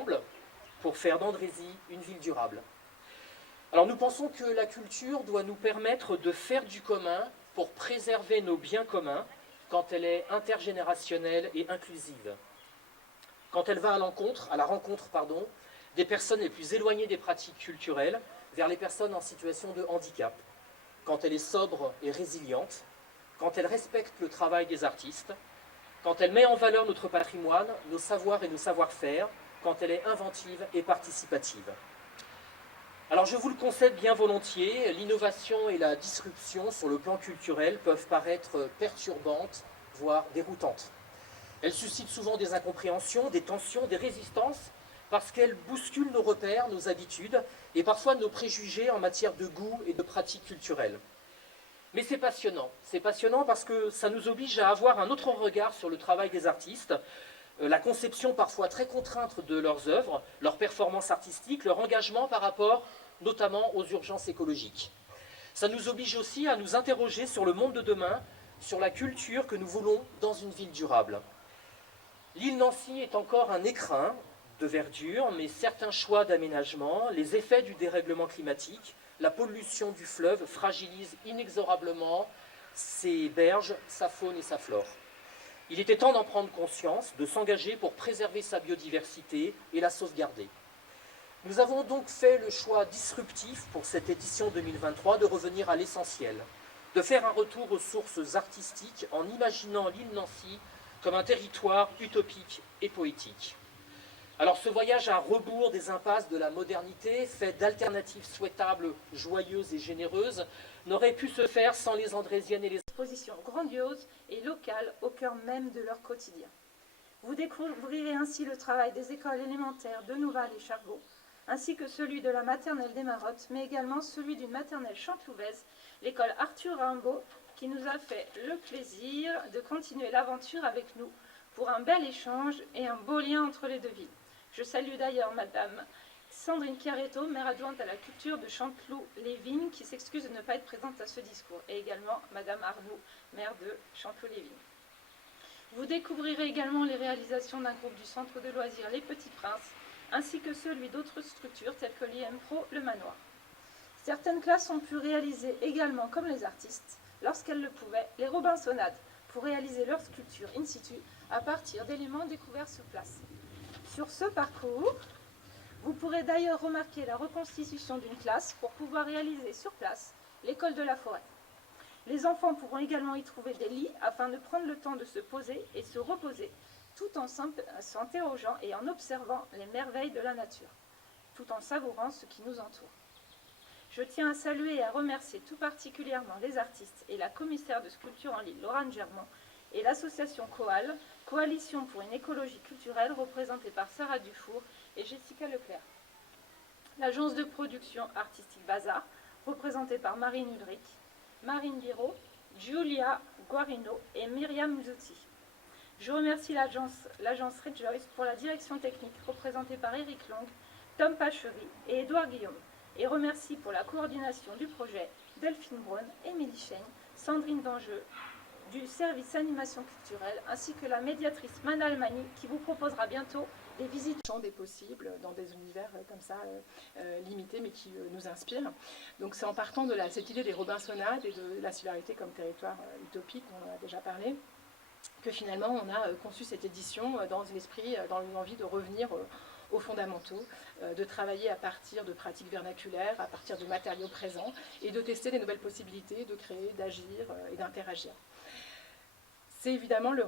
ensemble pour faire d'Andrézy une ville durable. Alors nous pensons que la culture doit nous permettre de faire du commun pour préserver nos biens communs quand elle est intergénérationnelle et inclusive. Quand elle va à la rencontre des personnes les plus éloignées des pratiques culturelles vers les personnes en situation de handicap. Quand elle est sobre et résiliente, quand elle respecte le travail des artistes, quand elle met en valeur notre patrimoine, nos savoirs et nos savoir-faire, quand elle est inventive et participative. Alors je vous le concède bien volontiers, l'innovation et la disruption sur le plan culturel peuvent paraître perturbantes, voire déroutantes. Elles suscitent souvent des incompréhensions, des tensions, des résistances, parce qu'elles bousculent nos repères, nos habitudes, et parfois nos préjugés en matière de goût et de pratiques culturelles. Mais c'est passionnant parce que ça nous oblige à avoir un autre regard sur le travail des artistes, la conception parfois très contrainte de leurs œuvres, leur performance artistique, leur engagement par rapport notamment aux urgences écologiques. Ça nous oblige aussi à nous interroger sur le monde de demain, sur la culture que nous voulons dans une ville durable. L'île Nancy est encore un écrin de verdure, mais certains choix d'aménagement, les effets du dérèglement climatique, la pollution du fleuve fragilisent inexorablement ses berges, sa faune et sa flore. Il était temps d'en prendre conscience, de s'engager pour préserver sa biodiversité et la sauvegarder. Nous avons donc fait le choix disruptif pour cette édition 2023 de revenir à l'essentiel, de faire un retour aux sources artistiques en imaginant l'île Nancy comme un territoire utopique et poétique. Alors ce voyage à rebours des impasses de la modernité, fait d'alternatives souhaitables, joyeuses et généreuses, n'aurait pu se faire sans les Andrésiennes et les expositions grandioses et locales au cœur même de leur quotidien. Vous découvrirez ainsi le travail des écoles élémentaires de Nouval et Chargot, ainsi que celui de la maternelle des Marottes, mais également celui d'une maternelle Chantelouvaise, l'école Arthur Rimbaud, qui nous a fait le plaisir de continuer l'aventure avec nous pour un bel échange et un beau lien entre les deux villes. Je salue d'ailleurs Madame Sandrine Chiaretto, maire adjointe à la culture de Chanteloup-les-Vignes, qui s'excuse de ne pas être présente à ce discours, et également Madame Arnoux, maire de Chanteloup-les-Vignes. Vous découvrirez également les réalisations d'un groupe du centre de loisirs Les Petits Princes, ainsi que celui d'autres structures telles que l'IM-Pro Le Manoir. Certaines classes ont pu réaliser également, comme les artistes, lorsqu'elles le pouvaient, les Robinsonades, pour réaliser leur sculpture in situ à partir d'éléments découverts sur place. Sur ce parcours, vous pourrez d'ailleurs remarquer la reconstitution d'une classe pour pouvoir réaliser sur place l'école de la forêt. Les enfants pourront également y trouver des lits afin de prendre le temps de se poser et se reposer, tout en s'interrogeant et en observant les merveilles de la nature, tout en savourant ce qui nous entoure. Je tiens à saluer et à remercier tout particulièrement les artistes et la commissaire de sculpture en l'île Laurent Germont et l'association COAL, Coalition pour une écologie culturelle, représentée par Sarah Dufour et Jessica Leclerc. L'agence de production artistique Bazar, représentée par Marine Ulrich, Marine Biro, Giulia Guarino et Myriam Musotti. Je remercie l'agence Rejoice pour la direction technique, représentée par Eric Long, Tom Pachery et Édouard Guillaume, et remercie pour la coordination du projet Delphine Braun, Émilie Chaigne, Sandrine Vangeux, du service animation culturelle, ainsi que la médiatrice Manal Mani, qui vous proposera bientôt des visites des possibles dans des univers comme ça limités, mais qui nous inspirent. Donc c'est en partant de cette idée des Robinsonades et de la solidarité comme territoire utopique, on en a déjà parlé, que finalement on a conçu cette édition dans l'esprit, dans l'envie de revenir aux fondamentaux, de travailler à partir de pratiques vernaculaires, à partir de matériaux présents, et de tester des nouvelles possibilités de créer, d'agir et d'interagir. C'est évidemment le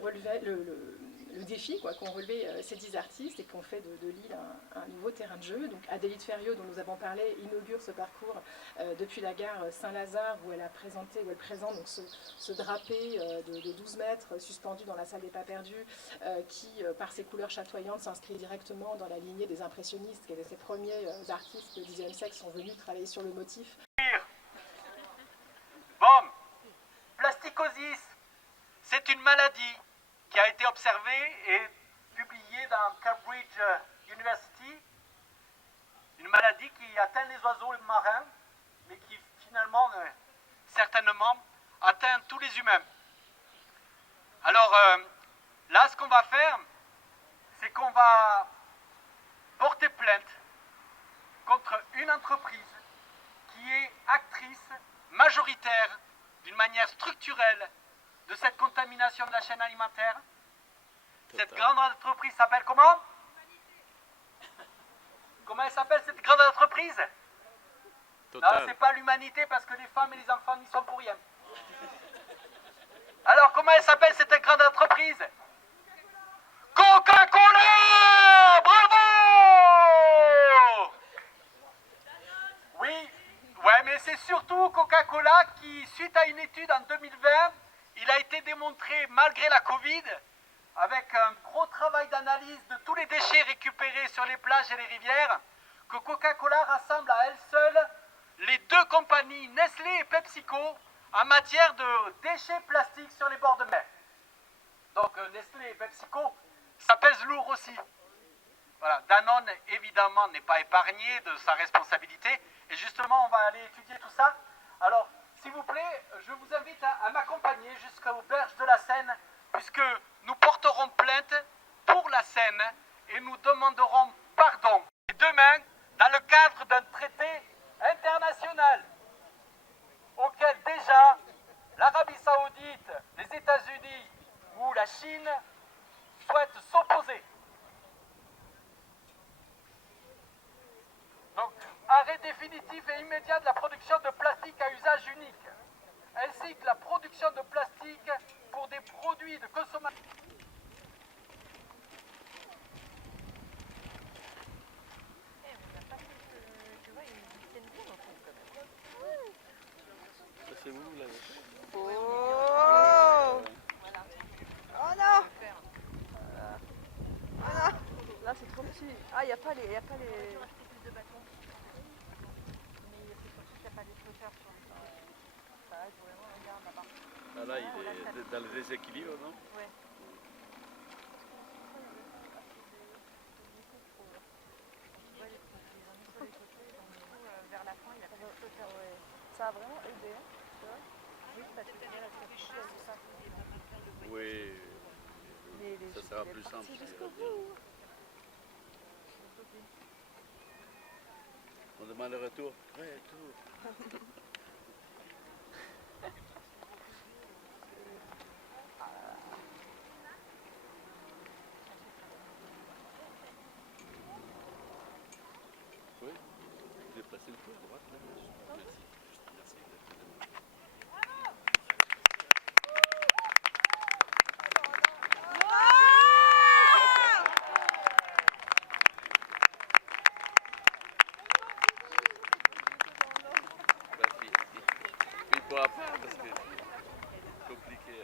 défi qu'ont relevé ces 10 artistes et qu'ont fait de l'île un nouveau terrain de jeu. Donc Adélie Ferriot, dont nous avons parlé, inaugure ce parcours depuis la gare Saint-Lazare où elle présente donc ce drapé de 12 mètres suspendu dans la salle des pas perdus qui, par ses couleurs chatoyantes, s'inscrit directement dans la lignée des impressionnistes, qui étaient ces premiers artistes du Xe siècle qui sont venus travailler sur le motif. Bon, plasticosis. C'est une maladie qui a été observée et publiée dans Cambridge University, une maladie qui atteint les oiseaux marins, mais qui finalement, certainement, atteint tous les humains. Alors là, ce qu'on va faire, c'est qu'on va porter entreprise qui est actrice majoritaire d'une manière structurelle de cette contamination de la chaîne alimentaire. Cette grande entreprise s'appelle comment? Comment elle s'appelle cette grande entreprise? Total. Non, c'est pas l'humanité parce que les femmes et les enfants n'y sont pour rien. Alors, comment elle s'appelle cette grande entreprise? Coca-Cola! Bravo! Oui, ouais, mais c'est surtout Coca-Cola qui, suite à une étude en 2020, il a été démontré, malgré la Covid, avec un gros travail d'analyse de tous les déchets récupérés sur les plages et les rivières, que Coca-Cola rassemble à elle seule les deux compagnies Nestlé et PepsiCo en matière de déchets plastiques sur les bords de mer. Donc Nestlé et PepsiCo, ça pèse lourd aussi. Voilà, Danone, évidemment, n'est pas épargné de sa responsabilité. Et justement, on va aller étudier tout ça. Alors, s'il vous plaît, je vous invite à m'accompagner jusqu'aux berges de la Seine, puisque nous porterons plainte pour la Seine et nous demanderons pardon. Et demain, dans le cadre d'un traité international auquel déjà l'Arabie Saoudite, les États-Unis ou la Chine souhaitent s'opposer. Donc, arrêt définitif et immédiat de la production de plastique à usage unique, ainsi que la production de plastique pour des produits de consommation. Ça, c'est où là? Oh Oh non Ah non. Là c'est trop petit. Ah, il n'y a pas les... Y a pas les... Ah là, il est dans le déséquilibre, non? Ça a vraiment aidé. Oui, Les ça sera plus simple. jusqu'au bout. On demande le retour. Retour. Oui, déplacer le peu à droite. Là. Merci. Merci. Merci. Il pourra pas parce que c'est compliqué.